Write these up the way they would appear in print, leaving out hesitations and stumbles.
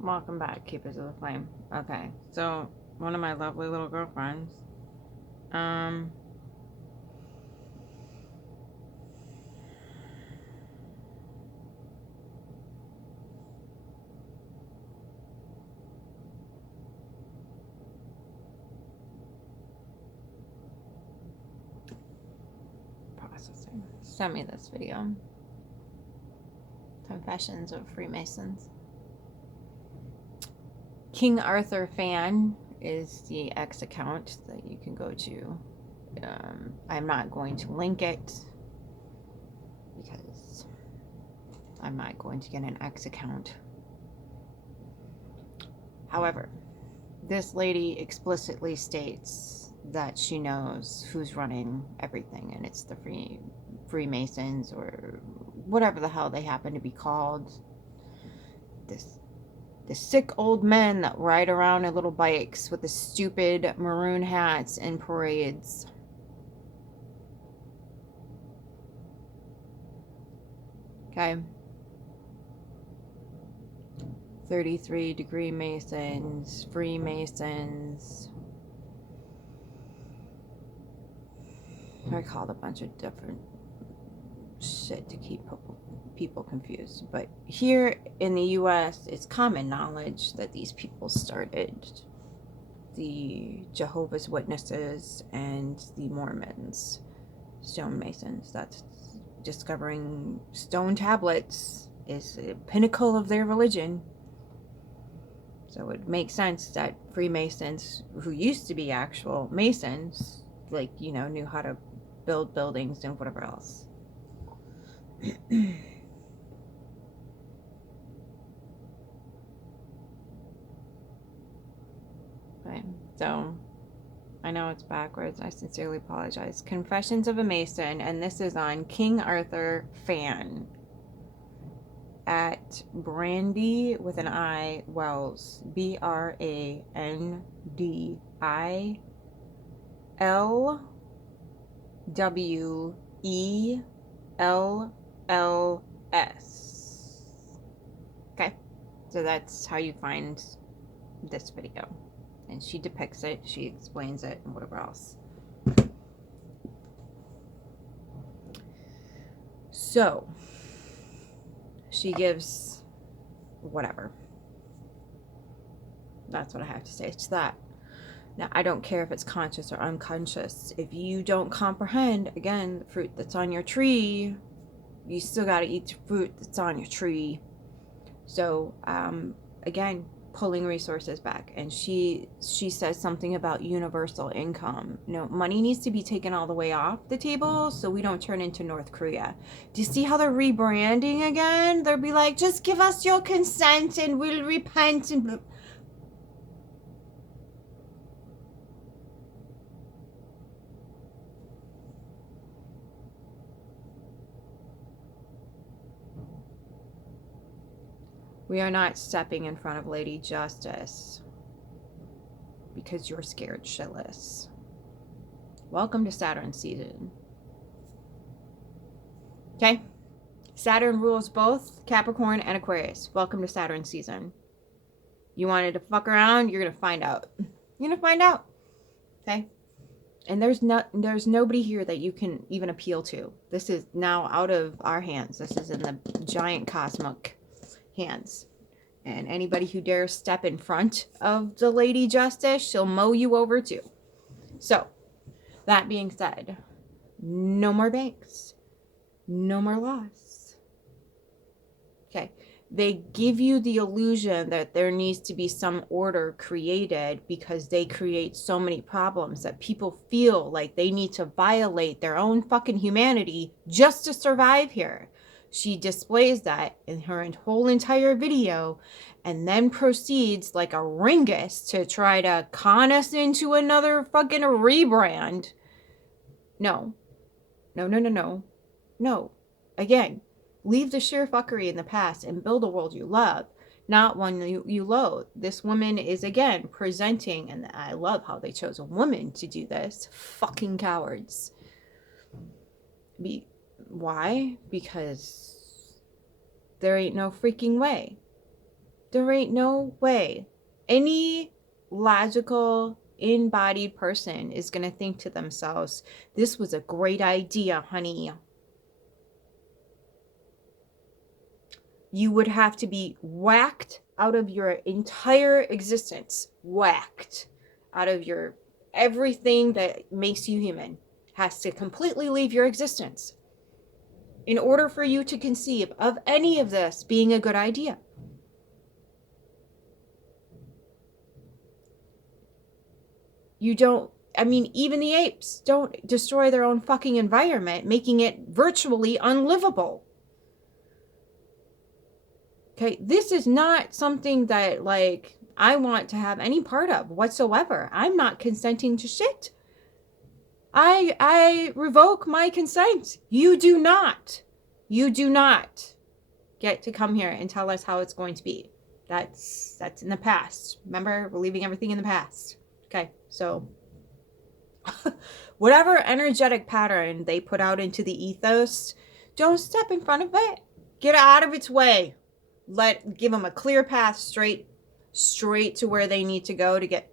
Welcome back, Keepers of the Flame. Okay, so one of my lovely little girlfriends, processing, sent me this video. Confessions of Freemasons. King Arthur fan is the X account that you can go to. I'm not going to link it because I'm not going to get an X account. However, this lady explicitly states that she knows who's running everything, and it's the Freemasons or whatever the hell they happen to be called. The sick old men that ride around in little bikes with the stupid maroon hats in parades. Okay. 33-degree Masons, Freemasons. I called a bunch of different shit to keep people confused. But here in the US, it's common knowledge that these people started the Jehovah's Witnesses and the Mormons, stonemasons. That's discovering stone tablets is the pinnacle of their religion. So it makes sense that Freemasons, who used to be actual Masons, like, you know, knew how to build buildings and whatever else. Okay, so I know it's backwards. I sincerely apologize. Confessions of a Mason, and this is on King Arthur fan at Brandy with an I Wells, BRANDILWELLS. Okay, so that's how you find this video. And she depicts it, she explains it, and whatever else. So, she gives whatever. That's what I have to say to that. Now, I don't care if it's conscious or unconscious. If you don't comprehend, again, the fruit that's on your tree, you still got to eat the fruit that's on your tree. So, again, pulling resources back, and she says something about universal income. You know, money needs to be taken all the way off the table so we don't turn into North Korea. Do you see how they're rebranding again? They'll be like, just give us your consent and we'll repent and we are not stepping in front of Lady Justice because you're scared shitless. Welcome to Saturn season. Okay? Saturn rules both Capricorn and Aquarius. Welcome to Saturn season. You wanted to fuck around, you're going to find out. You're going to find out. Okay? And there's nobody here that you can even appeal to. This is now out of our hands. This is in the giant cosmic hands. And anybody who dares step in front of the Lady Justice, she'll mow you over too. So, that being said, no more banks. No more laws. Okay. They give you the illusion that there needs to be some order created because they create so many problems that people feel like they need to violate their own fucking humanity just to survive here. She displays that in her whole entire video and then proceeds like a ringus to try to con us into another fucking rebrand. No. No. Again, leave the sheer fuckery in the past and build a world you love, not one you loathe. This woman is, again, presenting, and I love how they chose a woman to do this. Fucking cowards. Why? Because there ain't no freaking way. There ain't no way any logical, embodied person is going to think to themselves, this was a great idea, honey. You would have to be whacked out of your entire existence. Whacked out of your everything that makes you human has to completely leave your existence in order for you to conceive of any of this being a good idea. You don't, I mean, even the apes don't destroy their own fucking environment, making it virtually unlivable. Okay, this is not something that, like, I want to have any part of whatsoever. I'm not consenting to shit. I revoke my consent. You do not get to come here and tell us how it's going to be. That's in the past. Remember, we're leaving everything in the past. Okay, so whatever energetic pattern they put out into the ethos, don't step in front of it. Get out of its way. Give them a clear path straight to where they need to go to get.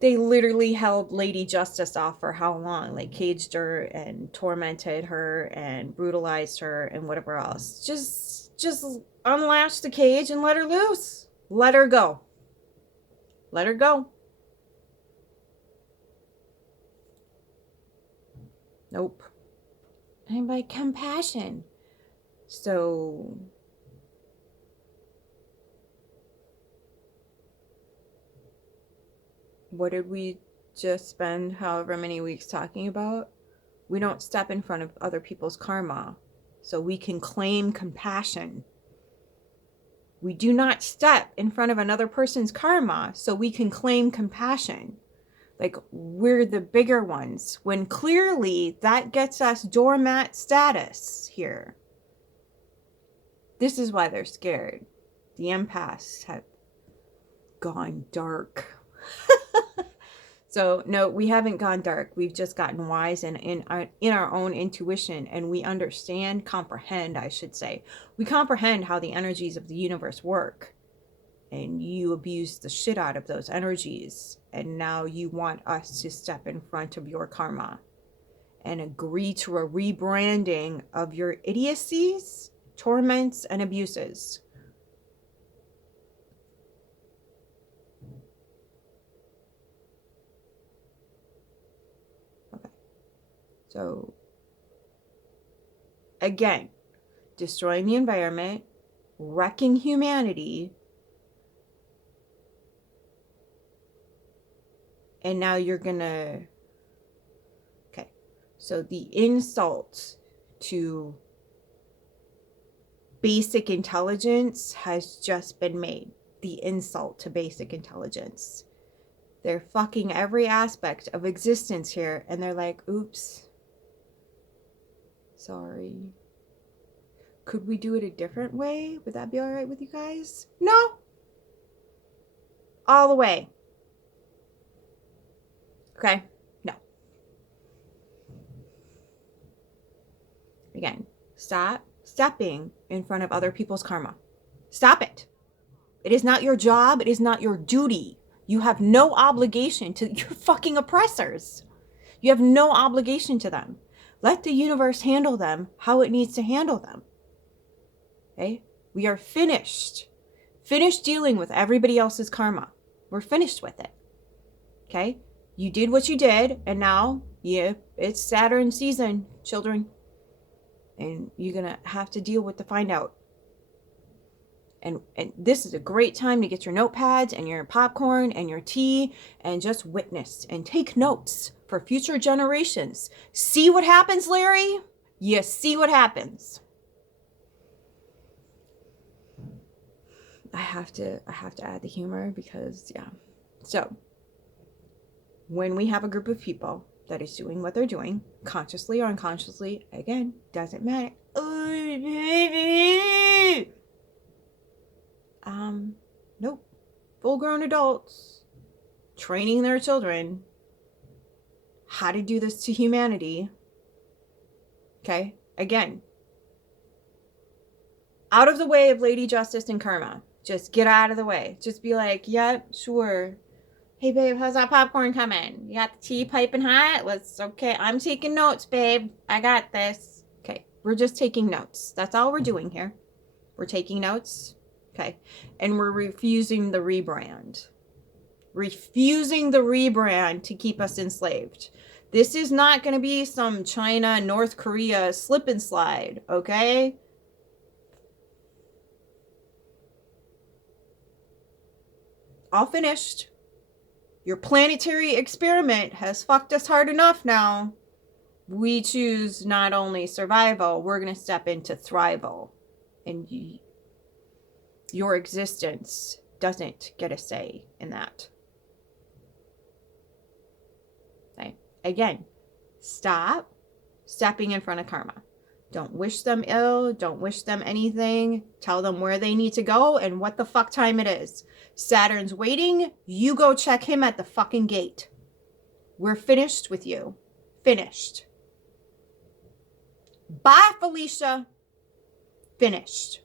They literally held Lady Justice off for how long? Like, caged her and tormented her and brutalized her and whatever else. Just unlash the cage and let her loose. Let her go. Let her go. Nope. And by compassion. So what did we just spend however many weeks talking about? We don't step in front of other people's karma so we can claim compassion. We do not step in front of another person's karma so we can claim compassion. Like, we're the bigger ones, when clearly that gets us doormat status here. This is why they're scared. The empaths have gone dark. So no, we haven't gone dark. We've just gotten wise and in our own intuition, and we comprehend, I should say. We comprehend how the energies of the universe work. And you abuse the shit out of those energies. And now you want us to step in front of your karma and agree to a rebranding of your idiocies, torments, and abuses. So, again, destroying the environment, wrecking humanity, and now you're gonna, okay, so the insult to basic intelligence has just been made. The insult to basic intelligence. They're fucking every aspect of existence here, and they're like, oops. Sorry. Could we do it a different way? Would that be all right with you guys? No. All the way. Okay? No. Again, stop stepping in front of other people's karma. Stop it. It is not your job. It is not your duty. You have no obligation to your fucking oppressors. You have no obligation to them. Let the universe handle them how it needs to handle them. Okay? We are finished. Finished dealing with everybody else's karma. We're finished with it. Okay? You did what you did, and now, it's Saturn season, children. And you're going to have to deal with the find out. And this is a great time to get your notepads and your popcorn and your tea and just witness and take notes for future generations. See what happens, Larry? You see what happens. I have to add the humor because, yeah. So, when we have a group of people that is doing what they're doing, consciously or unconsciously, again, doesn't matter. Nope. Full-grown adults training their children how to do this to humanity. Okay? Again, Out of the way of Lady Justice and Karma. Just get out of the way. Just be like, yep, sure. Hey, babe, how's that popcorn coming? You got the tea piping hot? Okay, I'm taking notes, babe. I got this. Okay, we're just taking notes. That's all we're doing here. We're taking notes. Okay, and we're refusing the rebrand. Refusing the rebrand to keep us enslaved. This is not going to be some China, North Korea slip and slide, okay? All finished. Your planetary experiment has fucked us hard enough now. We choose not only survival, we're going to step into thrival. And your existence doesn't get a say in that. Okay? Again, stop stepping in front of karma. Don't wish them ill. Don't wish them anything. Tell them where they need to go and what the fuck time it is. Saturn's waiting. You go check him at the fucking gate. We're finished with you. Finished. Bye, Felicia. Finished.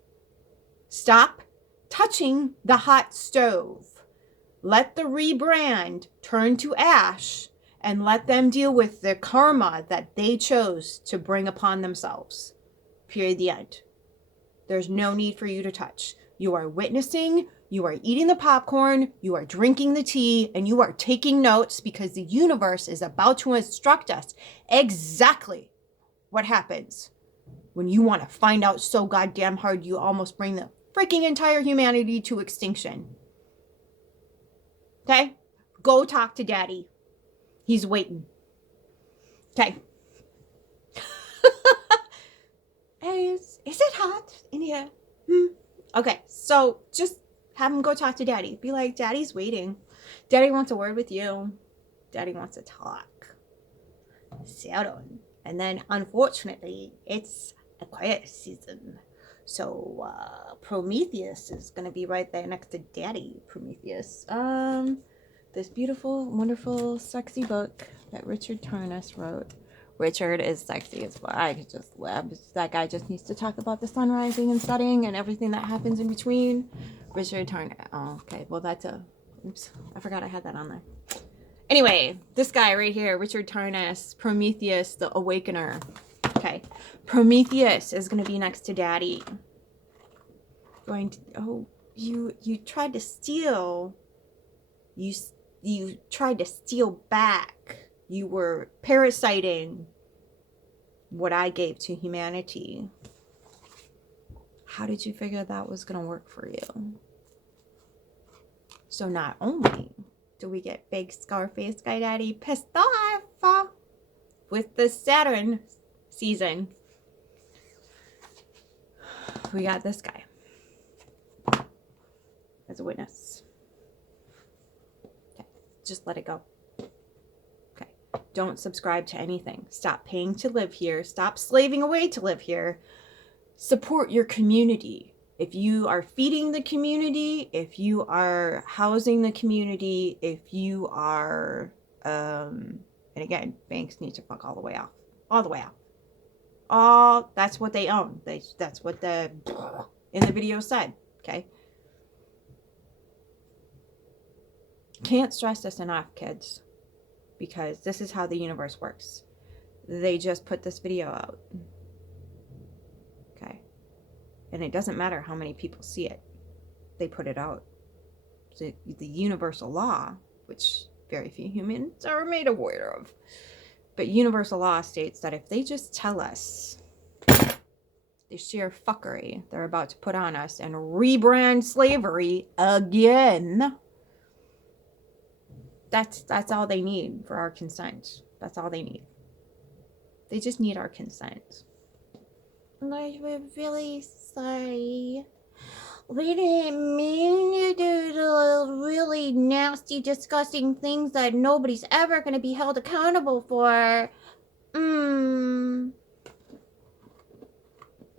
Stop touching the hot stove. Let the rebrand turn to ash and let them deal with the karma that they chose to bring upon themselves. Period. The end. There's no need for you to touch. You are witnessing, you are eating the popcorn, you are drinking the tea, and you are taking notes because the universe is about to instruct us exactly what happens when you want to find out so goddamn hard you almost bring the freaking entire humanity to extinction. Okay? Go talk to daddy. He's waiting. Okay. Hey, is it hot in here? Okay, so just have him go talk to daddy. Be like, daddy's waiting. Daddy wants a word with you. Daddy wants to talk. Saturn. And then, unfortunately, it's Aquarius season. So, Prometheus is going to be right there next to Daddy Prometheus. This beautiful, wonderful, sexy book that Richard Tarnas wrote. Richard is sexy as well. I could just laugh. That guy just needs to talk about the sun rising and setting and everything that happens in between. Richard Tarnas. Oh, okay. Well, that's a... Oops. I forgot I had that on there. Anyway, this guy right here, Richard Tarnas, Prometheus, the Awakener. Okay. Prometheus is going to be next to Daddy. Going to... Oh, you tried to steal... You tried to steal back. You were parasiting what I gave to humanity. How did you figure that was going to work for you? So not only do we get big Scarface Guy Daddy pissed off with the Saturn season, we got this guy as a witness. Okay, just let it go. Okay, don't subscribe to anything. Stop paying to live here. Stop slaving away to live here. Support your community. If you are feeding the community, if you are housing the community, if you are, and again, banks need to fuck all the way off. All the way off. That's what they own. That's what the in the video said. Okay. Can't stress this enough, kids, because this is how the universe works. They just put this video out. Okay. And it doesn't matter how many people see it. They put it out. The universal law, which very few humans are made aware of. But universal law states that if they just tell us the sheer fuckery they're about to put on us and rebrand slavery again, that's all they need for our consent. That's all they need. They just need our consent. Like, we're really sorry. We didn't mean to do the really nasty, disgusting things that nobody's ever going to be held accountable for. See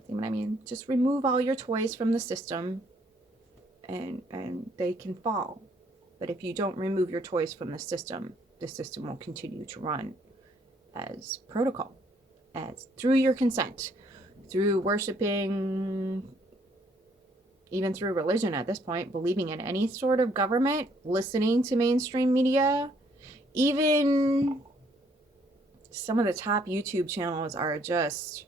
what I mean? Just remove all your toys from the system and they can fall. But if you don't remove your toys from the system will continue to run as protocol, as through your consent, through worshiping even through religion at this point, believing in any sort of government, listening to mainstream media, even some of the top YouTube channels are just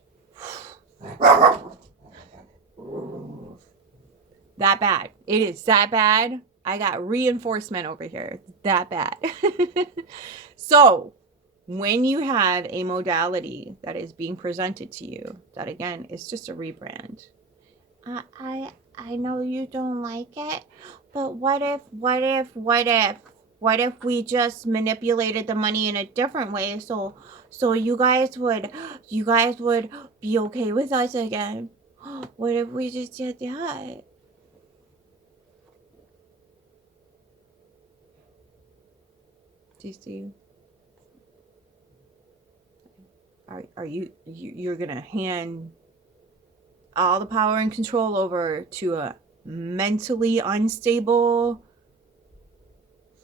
that bad. It is that bad. I got reinforcement over here. That bad. So when you have a modality that is being presented to you, that again is just a rebrand. I know you don't like it, but what if we just manipulated the money in a different way so you guys would be okay with us again? What if we just did that? Do you see? Are you're gonna hand all the power and control over to a mentally unstable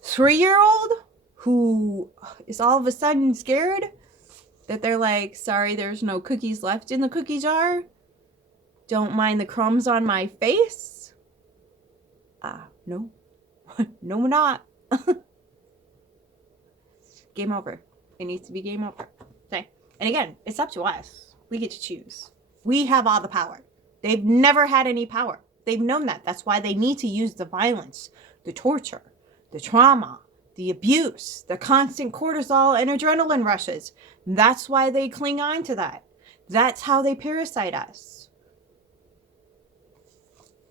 3-year-old who is all of a sudden scared that they're like, sorry, there's no cookies left in the cookie jar. Don't mind the crumbs on my face. No. No, we're not. Game over. It needs to be game over. Okay. And again, it's up to us. We get to choose. We have all the power. They've never had any power. They've known that. That's why they need to use the violence, the torture, the trauma, the abuse, the constant cortisol and adrenaline rushes. That's why they cling on to that. That's how they parasite us.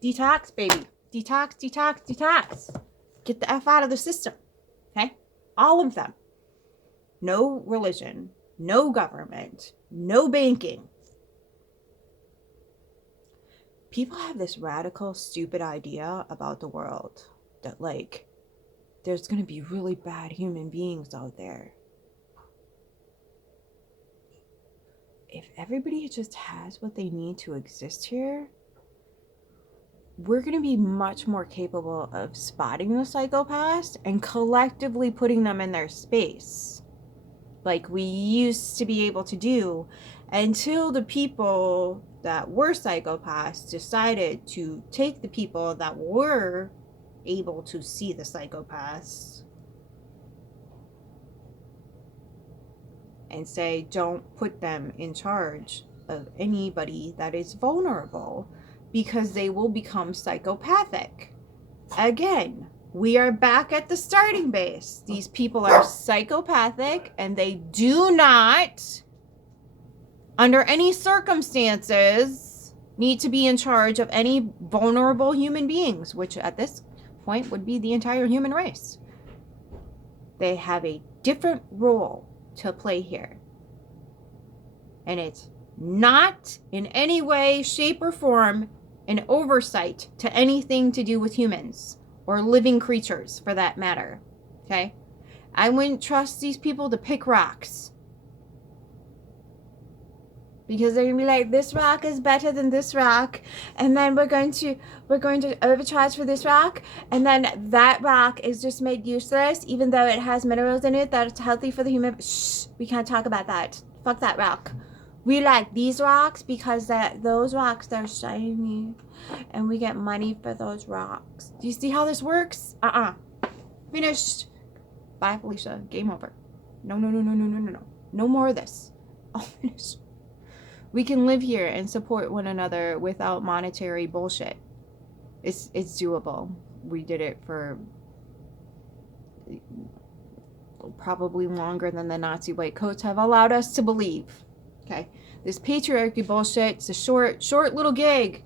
Detox, baby. Detox, detox, detox. Get the F out of the system. Okay? All of them. No religion, no government, no banking. People have this radical, stupid idea about the world that, like, there's going to be really bad human beings out there. If everybody just has what they need to exist here, we're going to be much more capable of spotting the psychopaths and collectively putting them in their space, like we used to be able to do, until the people that were psychopaths decided to take the people that were able to see the psychopaths and say, don't put them in charge of anybody that is vulnerable, because they will become psychopathic. Again, we are back at the starting base. These people are psychopathic, and they do not, under any circumstances, need to be in charge of any vulnerable human beings, which at this point would be the entire human race. They have a different role to play here. And it's not in any way, shape, or form an oversight to anything to do with humans or living creatures, for that matter. Okay? I wouldn't trust these people to pick rocks, because they're gonna be like, this rock is better than this rock, and then we're going to overcharge for this rock, and then that rock is just made useless even though it has minerals in it that's healthy for the human. Shh, we can't talk about that. Fuck that rock. We like these rocks because those rocks, they're shiny, and we get money for those rocks. Do you see how this works? Finished. Bye, Felicia. Game over. No. No more of this. All finished. We can live here and support one another without monetary bullshit. It's doable. We did it for probably longer than the Nazi white coats have allowed us to believe. Okay, this patriarchy bullshit, it's a short little gig,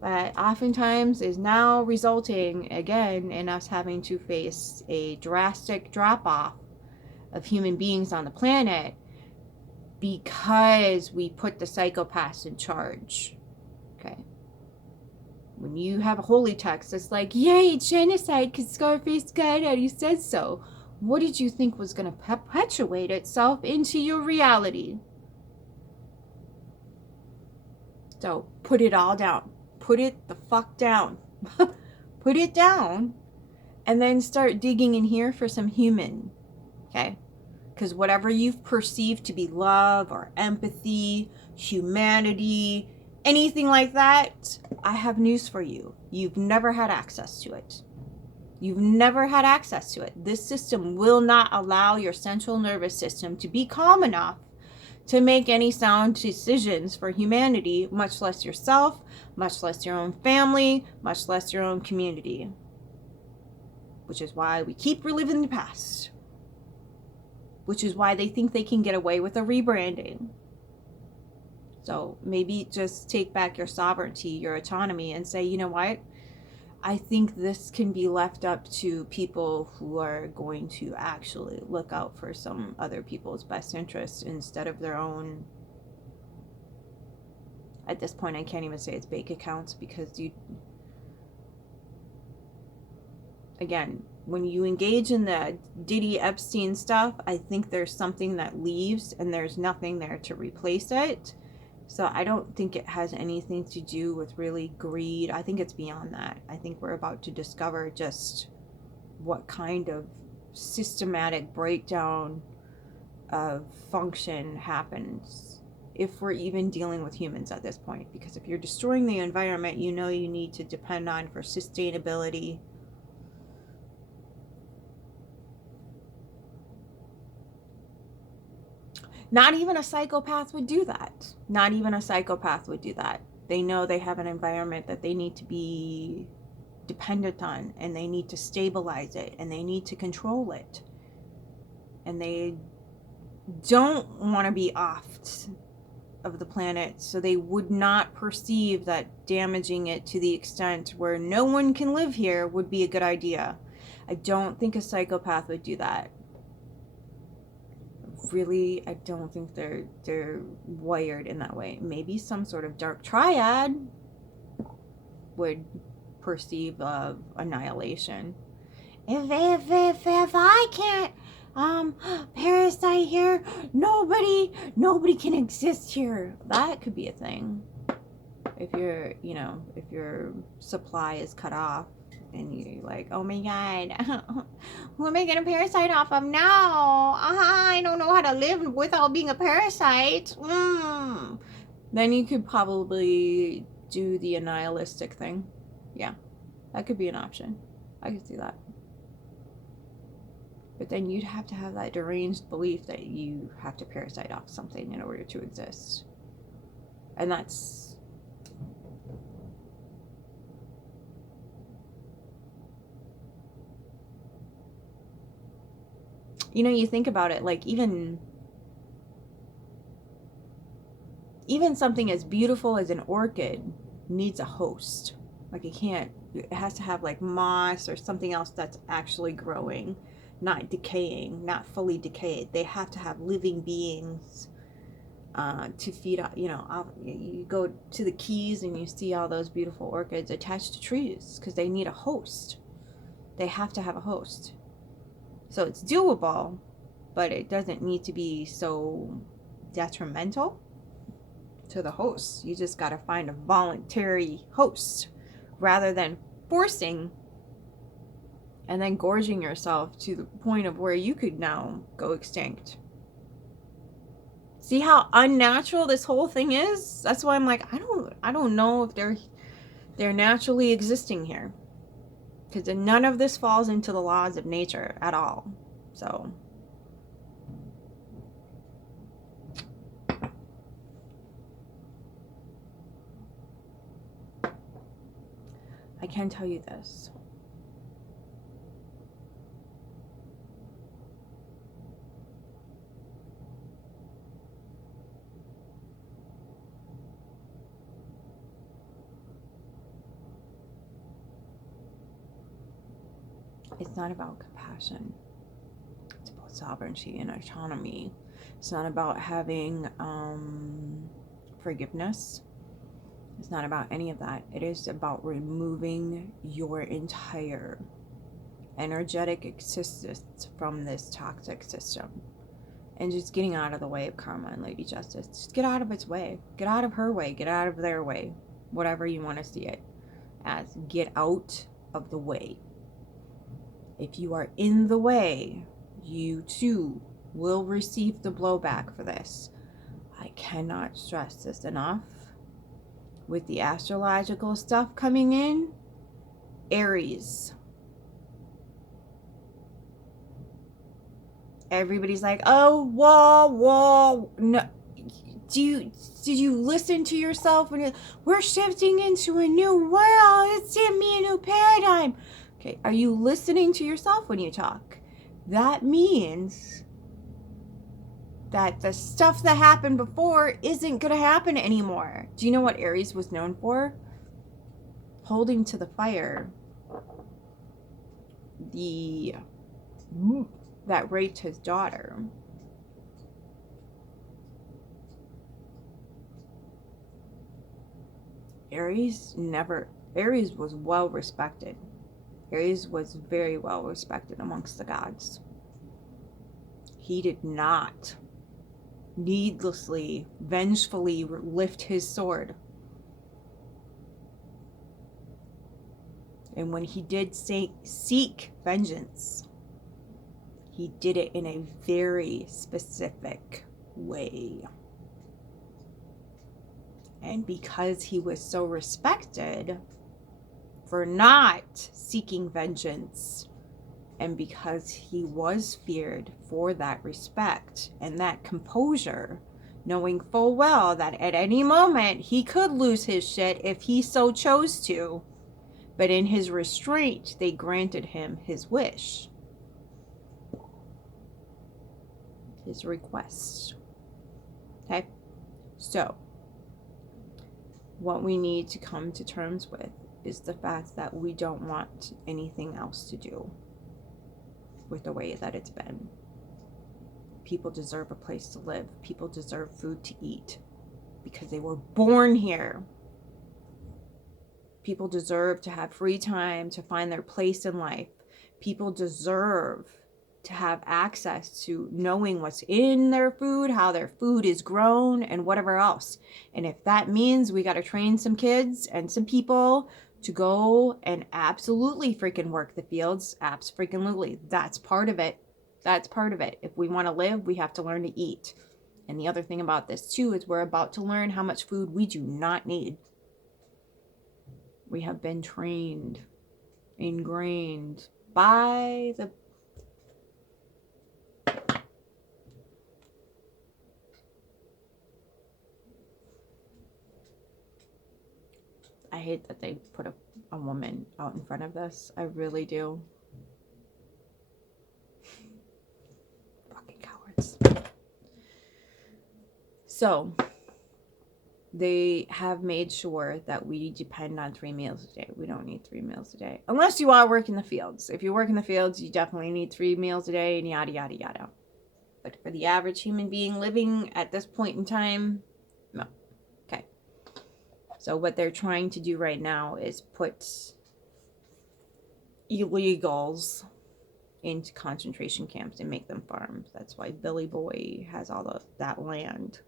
but oftentimes is now resulting again in us having to face a drastic drop-off of human beings on the planet, because we put the psychopaths in charge. Okay, when you have a holy text that's like, yay, genocide because Scarface got out, he said so, what did you think was going to perpetuate itself into your reality? So put it all down. Put it the fuck down. Put it down, and then start digging in here for some human. Okay? Because whatever you've perceived to be love or empathy, humanity, anything like that, I have news for you. You've never had access to it. You've never had access to it. This system will not allow your central nervous system to be calm enough to make any sound decisions for humanity, much less yourself, much less your own family, much less your own community. Which is why we keep reliving the past. Which is why they think they can get away with a rebranding. So maybe just take back your sovereignty, your autonomy, and say, you know what? I think this can be left up to people who are going to actually look out for some other people's best interests instead of their own. At this point, I can't even say it's bank accounts, because again, when you engage in the Diddy Epstein stuff, I think there's something that leaves and there's nothing there to replace it. So I don't think it has anything to do with really greed. I think it's beyond that. I think we're about to discover just what kind of systematic breakdown of function happens if we're even dealing with humans at this point. Because if you're destroying the environment, you know you need to depend on for sustainability. Not even a psychopath would do that. Not even a psychopath would do that. They know they have an environment that they need to be dependent on, and they need to stabilize it, and they need to control it. And they don't want to be off of the planet, so they would not perceive that damaging it to the extent where no one can live here would be a good idea. I don't think a psychopath would do that. Really, I don't think they're wired in that way. Maybe some sort of dark triad would perceive of annihilation. If I can't parasite here, nobody can exist here. That could be a thing. If if your supply is cut off, and you're like, oh my god, who am I gonna parasite off of now? I don't know how to live without being a parasite. Then you could probably do the annihilistic thing. Yeah, that could be an option. I could see that. But then you'd have to have that deranged belief that you have to parasite off something in order to exist. And that's... you think about it, like even something as beautiful as an orchid needs a host. Like it has to have like moss or something else that's actually growing, not decaying, not fully decayed. They have to have living beings to feed on. You go to the Keys and you see all those beautiful orchids attached to trees because they need a host. They have to have a host. So it's doable, but it doesn't need to be so detrimental to the host. You just got to find a voluntary host rather than forcing and then gorging yourself to the point of where you could now go extinct. See how unnatural this whole thing is? That's why I'm like, I don't know if they're naturally existing here. Because none of this falls into the laws of nature at all. So, I can tell you this. It's not about compassion. It's about sovereignty and autonomy. It's not about having forgiveness. It's not about any of that. It is about removing your entire energetic existence from this toxic system and just getting out of the way of karma and Lady Justice. Just get out of its way. Get out of her way. Get out of their way. Whatever you want to see it as. Get out of the way. If you are in the way, you too will receive the blowback for this. I cannot stress this enough. With the astrological stuff coming in, Aries. Everybody's like, oh, whoa, no. Did you listen to yourself when we're shifting into a new world? It's giving me a new paradigm. Okay, are you listening to yourself when you talk? That means that the stuff that happened before isn't going to happen anymore. Do you know what Aries was known for? Holding to the fire. That raped his daughter. Aries was well respected. Aries was very well respected amongst the gods. He did not needlessly, vengefully lift his sword. And when he did seek vengeance, he did it in a very specific way. And because he was so respected for not seeking vengeance, and because he was feared for that respect and that composure, knowing full well that at any moment he could lose his shit if he so chose to, but in his restraint, they granted him his wish, his request. Okay? So, what we need to come to terms with is the fact that we don't want anything else to do with the way that it's been. People deserve a place to live. People deserve food to eat because they were born here. People deserve to have free time to find their place in life. People deserve to have access to knowing what's in their food, how their food is grown, and whatever else. And if that means we got to train some kids and some people to go and absolutely freaking work the fields, abso-freaking-lutely, that's part of it. That's part of it. If we want to live, we have to learn to eat. And the other thing about this too is we're about to learn how much food we do not need. We have been trained, ingrained by the I hate that they put a woman out in front of this. I really do. Fucking cowards. So, they have made sure that we depend on 3 meals a day. We don't need 3 meals a day. Unless you are working the fields. If you work in the fields, you definitely need 3 meals a day and yada, yada, yada. But for the average human being living at this point in time, no. Okay. So what they're trying to do right now is put illegals into concentration camps and make them farms. That's why Billy Boy has all that land.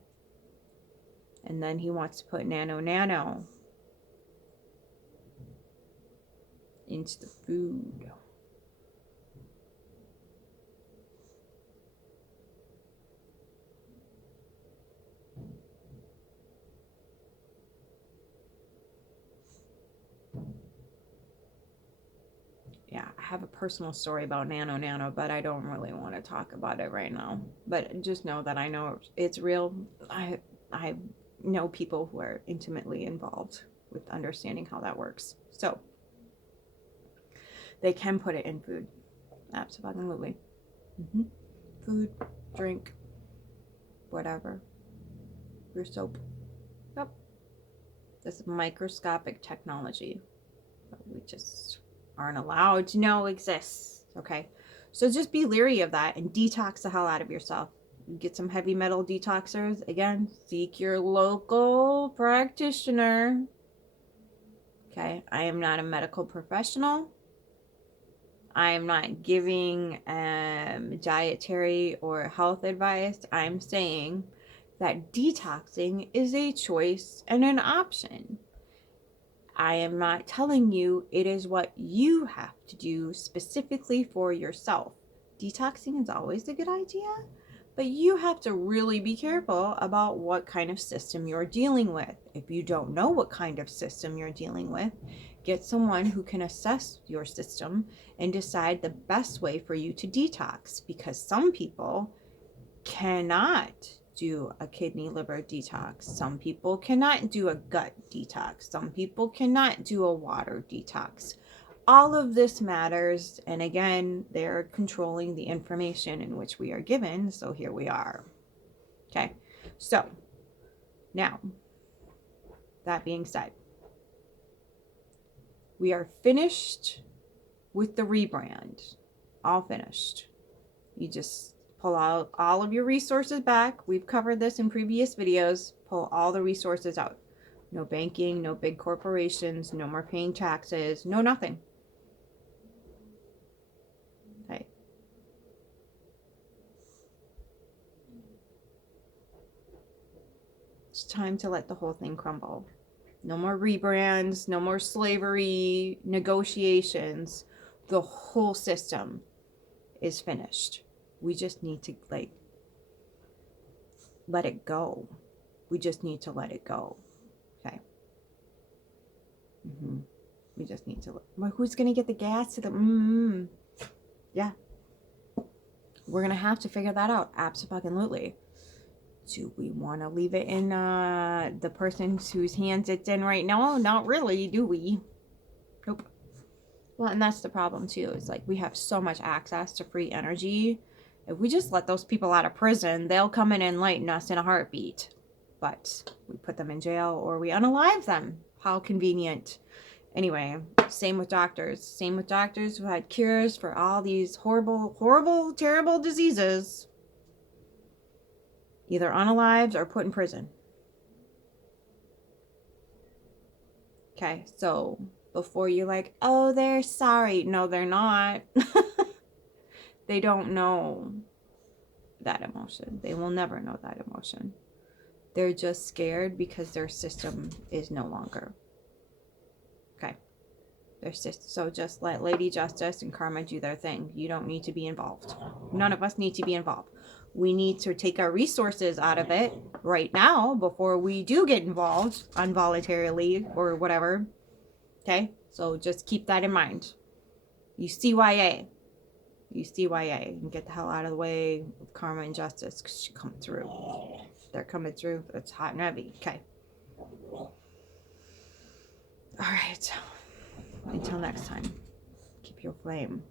And then he wants to put nano into the food. Yeah, I have a personal story about nano, but I don't really want to talk about it right now. But just know that I know it's real. I know people who are intimately involved with understanding how that works. So, they can put it in food. Absolutely. Food, drink, whatever. Your soap. Yep. This microscopic technology that we just aren't allowed to know exists. Okay? So just be leery of that and detox the hell out of yourself. Get some heavy metal detoxers. Again, seek your local practitioner. Okay? I am not a medical professional. I am not giving dietary or health advice. I'm saying that detoxing is a choice and an option. I am not telling you it is what you have to do specifically for yourself. Detoxing is always a good idea, but you have to really be careful about what kind of system you're dealing with. If you don't know what kind of system you're dealing with, Get someone who can assess your system and decide the best way for you to detox, because some people cannot do a kidney liver detox. Some people cannot do a gut detox. Some people cannot do a water detox. All of this matters, and again, they're controlling the information in which we are given, so here we are. Okay, so now, that being said, we are finished with the rebrand. All finished. You just pull out all of your resources back. We've covered this in previous videos. Pull all the resources out. No banking, no big corporations, no more paying taxes, no nothing. Okay. It's time to let the whole thing crumble. No more rebrands, no more slavery, negotiations. The whole system is finished. We just need to let it go. We just need to let it go. Okay. We just need to. Well, who's gonna get the gas to the? Yeah. We're gonna have to figure that out. Absolutely. Do we want to leave it in the person whose hands it's in right now? Not really, do we? Nope. Well, and that's the problem too. It's like we have so much access to free energy. If we just let those people out of prison, they'll come in and enlighten us in a heartbeat. But we put them in jail or we unalive them. How convenient. Anyway, same with doctors. Same with doctors who had cures for all these horrible, horrible, terrible diseases. Either unalived or put in prison. Okay, so before you're like, oh, they're sorry. No, they're not. They don't know that emotion. They will never know that emotion. They're just scared because their system is no longer. Okay. So just let Lady Justice and Karma do their thing. You don't need to be involved. None of us need to be involved. We need to take our resources out of it right now before we do get involved involuntarily or whatever. Okay? So just keep that in mind. You CYA. You CYA. And get the hell out of the way of Karma and Justice because she's coming through. They're coming through. It's hot and heavy. Okay. All right. Until next time, keep your flame.